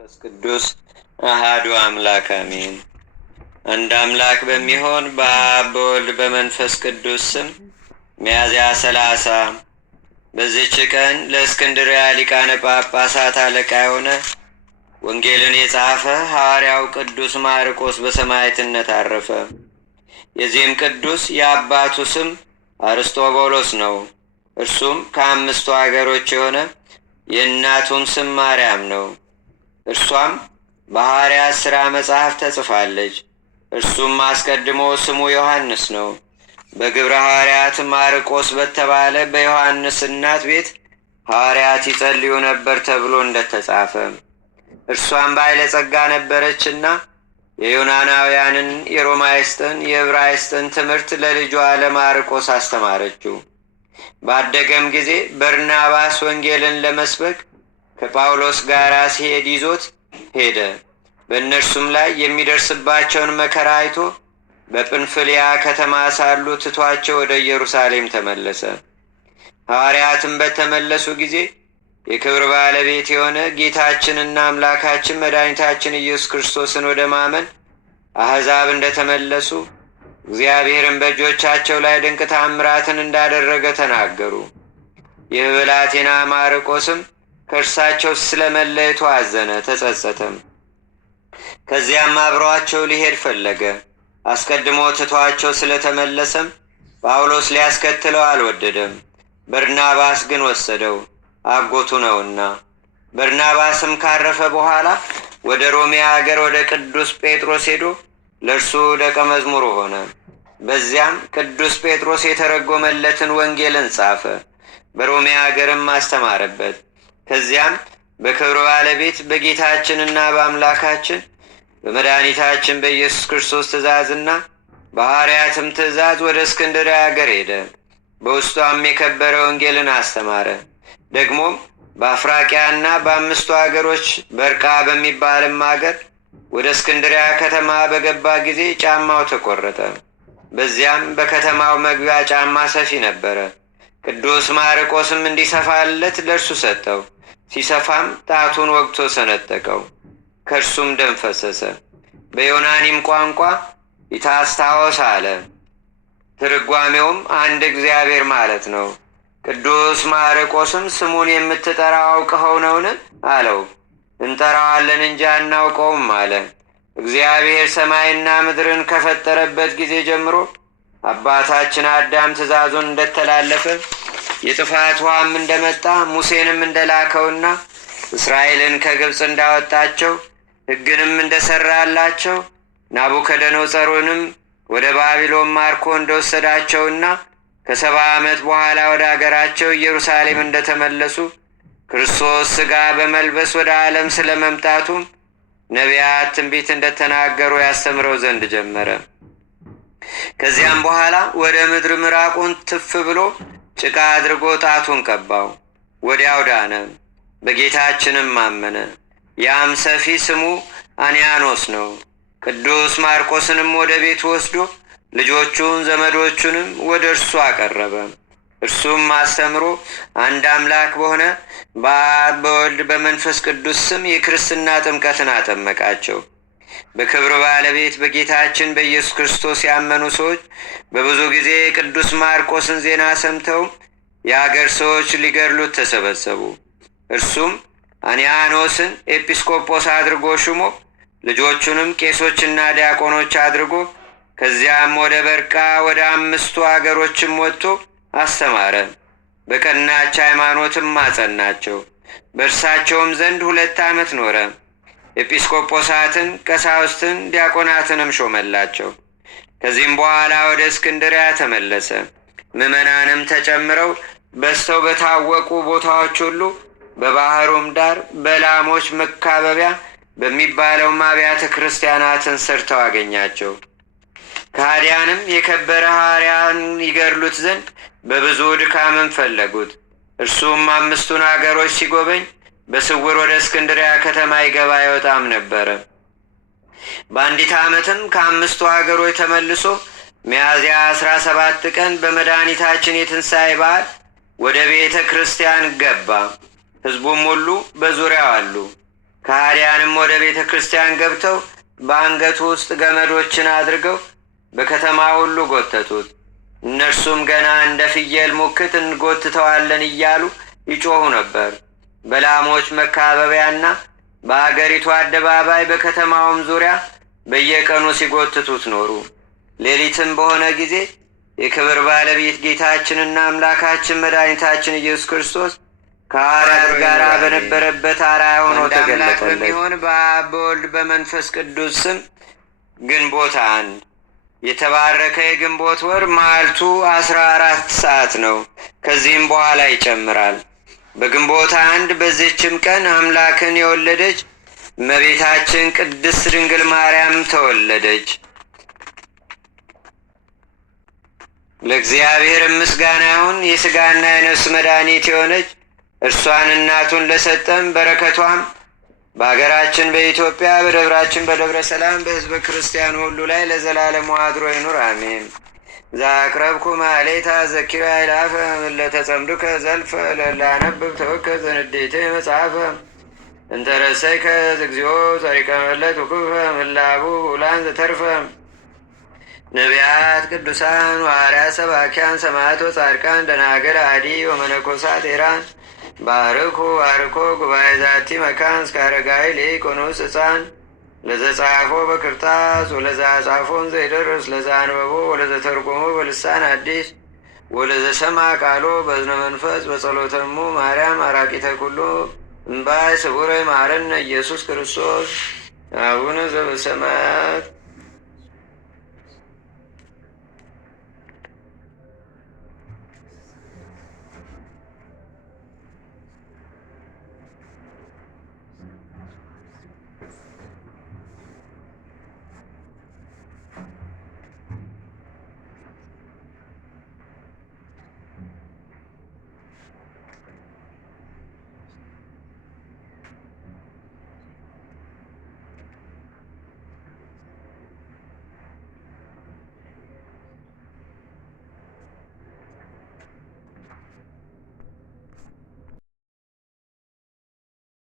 መንፈስ ቅዱስ አሐዱ አምላክ አሜን። አንድ አምላክ በሚሆን በአብ በወልድ በመንፈስ ቅዱስ ስም ሚያዝያ 30 በዚህች ቀን ለእስክንድርያ ሊቃነ ጳጳሳት አለቃ የሆነ ወንጌልን የጻፈ ሐዋርያው ቅዱስ ማርቆስ በሰማዕትነት አረፈ። የዚህም ቅዱስ የአባቱ ስም አርስጦቦሎስ ነው። እርሱም ከአምስቱ አገሮች የሆነ የእናቱም ስም ማርያም ነው። እርሷም በሐዋርያት ሥራ መጽሐፍ ተጽፋለች። እርሱም አስቀድሞ ስሙ ዮሐንስ ነው። በግብረ ሐዋርያት ማርቆስ በተባለ በዮሐንስ እናት ቤት ሐዋርያት ይጸልዩ ነበር ተብሎ እንደተጻፈ። እርሷም ባለጸጋ ነበረችና የዮናናውያንን፣ የሮማይስጥን፣ የዕብራይስጥን ትምህርት ለልጇ ለማርቆስ አስተማረችው። ባደገም ጊዜ በርናባስ ወንጌልን ለመስበክ ከጳውሎስ ጋር ሲሄድ ይዞት ሄደ። በእነርሱም ላይ የሚደርስባቸውን መከራ አይቶ በጵንፍልያ ከተማ ሳሉ ትቷቸው ወደ ኢየሩሳሌም ተመለሰ። ሐዋርያትም በተመለሱ ጊዜ የክብር ባለቤት የሆነ ጌታችንና አምላካችን መድኃኒታችን ኢየሱስ ክርስቶስን ወደ ማመን አሕዛብ እንደተመለሱ እግዚአብሔርን በእጆቻቸው ላይ ድንቅ ታምራትን እንዳደረገ ተናገሩ። ይህ ብላቴና ማርቆስም ከእርሳቸው ስለመለየቱ አዘነ፣ ተጸጸተም። ከዚያም አብሯቸው ሊሄድ ፈለገ። አስቀድሞ ትቷቸው ስለተመለሰም ጳውሎስ ሊያስከትለው አልወደደም። በርናባስ ግን ወሰደው፣ አጎቱ ነውና። በርናባስም ካረፈ በኋላ ወደ ሮሜ አገር ወደ ቅዱስ ጴጥሮስ ሄዶ ለእርሱ ደቀ መዝሙር ሆነ። በዚያም ቅዱስ ጴጥሮስ የተረጎመለትን ወንጌልን ጻፈ። በሮሜ አገርም አስተማረበት። ከዚያም በክብር ባለቤት በጌታችንና በአምላካችን በመድኃኒታችን በኢየሱስ ክርስቶስ ትእዛዝና በሐዋርያትም ትእዛዝ ወደ እስክንድርያ አገር ሄደ። በውስጧም የከበረ ወንጌልን አስተማረ። ደግሞም በአፍራቂያና በአምስቱ አገሮች በርቃ በሚባልም አገር ወደ እስክንድርያ ከተማ በገባ ጊዜ ጫማው ተቆረጠ። በዚያም በከተማው መግቢያ ጫማ ሰፊ ነበረ። ቅዱስ ማርቆስም እንዲሰፋለት ለእርሱ ሰጠው። ሲሰፋም ጣቱን ወግቶ ሰነጠቀው፣ ከእርሱም ደም ፈሰሰ። በዮናኒም ቋንቋ ኢታስታዎስ አለ። ትርጓሜውም አንድ እግዚአብሔር ማለት ነው። ቅዱስ ማርቆስም ስሙን የምትጠራው አውቀኸው ነውን? አለው። እንጠራዋለን እንጂ አናውቀውም አለ። እግዚአብሔር ሰማይና ምድርን ከፈጠረበት ጊዜ ጀምሮ አባታችን አዳም ትእዛዙን እንደተላለፈ የጥፋት ውሃም እንደመጣ ሙሴንም እንደላከውና እስራኤልን ከግብፅ እንዳወጣቸው ሕግንም እንደሠራላቸው ናቡከደነፆርንም ወደ ባቢሎን ማርኮ እንደወሰዳቸውና ከ70 ዓመት በኋላ ወደ አገራቸው ኢየሩሳሌም እንደተመለሱ ክርስቶስ ሥጋ በመልበስ ወደ ዓለም ስለ መምጣቱም ነቢያት ትንቢት እንደተናገሩ ያስተምረው ዘንድ ጀመረ። ከዚያም በኋላ ወደ ምድር ምራቁን ትፍ ብሎ ጭቃ አድርጎ ጣቱን ቀባው። ወዲያው ዳነ፣ በጌታችንም አመነ። ያም ሰፊ ስሙ አንያኖስ ነው። ቅዱስ ማርቆስንም ወደ ቤቱ ወስዶ ልጆቹን ዘመዶቹንም ወደ እርሱ አቀረበ። እርሱም አስተምሮ አንድ አምላክ በሆነ በአብ በወልድ በመንፈስ ቅዱስ ስም የክርስትና ጥምቀትን አጠመቃቸው። በክብር ባለቤት በጌታችን በኢየሱስ ክርስቶስ ያመኑ ሰዎች በብዙ ጊዜ ቅዱስ ማርቆስን ዜና ሰምተው የአገር ሰዎች ሊገድሉት ተሰበሰቡ። እርሱም አንያኖስን ኤጲስቆጶስ አድርጎ ሹሞ ልጆቹንም ቄሶችና ዲያቆኖች አድርጎ ከዚያም ወደ በርቃ ወደ 5ቱ አገሮችም ወጥቶ አስተማረ። በቀናች ሃይማኖትም አጸናቸው። በእርሳቸውም ዘንድ 2 ዓመት ኖረ። ኤጲስቆጶሳትን፣ ቀሳውስትን፣ ዲያቆናትንም ሾመላቸው። ከዚህም በኋላ ወደ እስክንድርያ ተመለሰ። ምዕመናንም ተጨምረው በስተው በታወቁ ቦታዎች ሁሉ በባህሩም ዳር በላሞች መካበቢያ በሚባለው አብያተ ክርስቲያናትን ሰርተው አገኛቸው። ከሃዲያንም የከበረ ሐዋርያን ይገድሉት ዘንድ በብዙ ድካምም ፈለጉት። እርሱም 5ቱን አገሮች ሲጎበኝ በስውር ወደ እስክንድርያ ከተማ ይገባ ይወጣም ነበረ። በአንዲት ዓመትም ከ5ቱ አገሮች ተመልሶ ሚያዝያ 17 ቀን በመድኃኒታችን የትንሣኤ በዓል ወደ ቤተ ክርስቲያን ገባ። ሕዝቡም ሁሉ በዙሪያው አሉ። ከሃዲያንም ወደ ቤተ ክርስቲያን ገብተው በአንገቱ ውስጥ ገመዶችን አድርገው በከተማ ሁሉ ጎተቱት። እነርሱም ገና እንደ ፍየል ሙክት እንጎትተዋለን እያሉ ይጮኹ ነበር። በላሞች መካበቢያና በአገሪቱ አደባባይ በከተማውም ዙሪያ በየቀኑ ሲጎትቱት ኖሩ። ሌሊትም በሆነ ጊዜ የክብር ባለቤት ጌታችንና አምላካችን መድኃኒታችን ኢየሱስ ክርስቶስ ከሐዋርያት ጋር በነበረበት አርአያ ሆኖ ተገለጠለት። በሚሆን በአብ በወልድ በመንፈስ ቅዱስ ስም ግንቦት 1 የተባረከ የግንቦት ወር መዓልቱ 14 ሰዓት ነው። ከዚህም በኋላ ይጨምራል። በግንቦት 1 በዚህችም ቀን አምላክን የወለደች እመቤታችን ቅድስት ድንግል ማርያም ተወለደች። ለእግዚአብሔር ምስጋና ይሁን። የሥጋና የነፍስ መድኃኒት የሆነች እርሷን እናቱን ለሰጠን በረከቷም በአገራችን በኢትዮጵያ በደብራችን በደብረ ሰላም በሕዝበ ክርስቲያኑ ሁሉ ላይ ለዘላለሙ አድሮ ይኑር፣ አሜን። ዛቅረብኩ ማሌታ ዘኪራ ይላፈ ለተጸምዱከ ዘልፈ ለላነብብ ተወከ ዘንዴቴ መጽሐፈ እንተረሰይከ እግዚኦ ጸሪቀ መለት ውኩፈ ምላቡ ውላን ዘተርፈ ነቢያት፣ ቅዱሳን፣ ሐዋርያት፣ ሰባኪያን፣ ሰማዕታት፣ ጻድቃን፣ ደናግል፣ አዲ ወመነኮሳት ኢራን ባርኩ ባርኮ ጉባኤ ዛቲ መካን እስከ አረጋዊ ሊቆኖስ ሕፃን ለዘጻፎ በክርታስ ወለዛ ጻፎን ዘይደርስ ለዛ አንበቦ ወለዘተርጎሞ በልሳን አዲስ ወለዘሰማ ቃሎ በዝነ መንፈስ በጸሎተሙ ማርያም አራቂተ ኩሉ እምባይ ስቡረ ማረነ ኢየሱስ ክርስቶስ አቡነ ዘበሰማያት